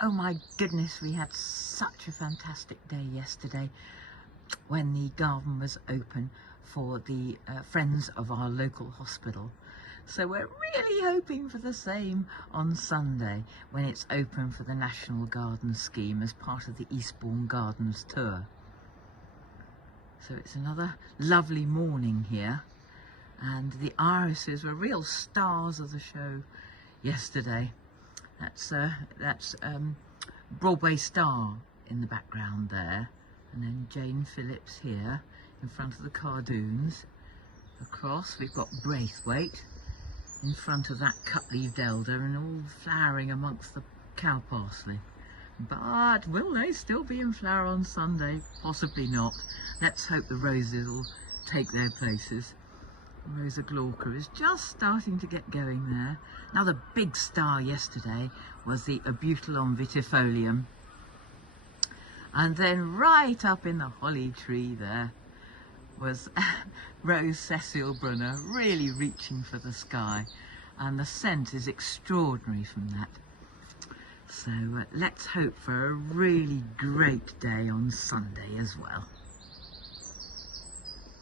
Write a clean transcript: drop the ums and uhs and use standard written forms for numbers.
Oh my goodness, we had such a fantastic day yesterday when the garden was open for the Friends of our local hospital. So we're really hoping for the same on Sunday when it's open for the National Garden Scheme as part of the Eastbourne Gardens tour. So it's another lovely morning here, and the irises were real stars of the show yesterday. That's Broadway Star in the background there, and then Jane Phillips here in front of the Cardoons. Across we've got Braithwaite in front of that cut-leaved elder and all flowering amongst the cow parsley. But will they still be in flower on Sunday? Possibly not. Let's hope the roses will take their places. Rosa Glauca is just starting to get going there. Now the big star yesterday was the abutilon vitifolium. And then right up in the holly tree there was Rose Cecile Brunner, really reaching for the sky. And the scent is extraordinary from that. So let's hope for a really great day on Sunday as well.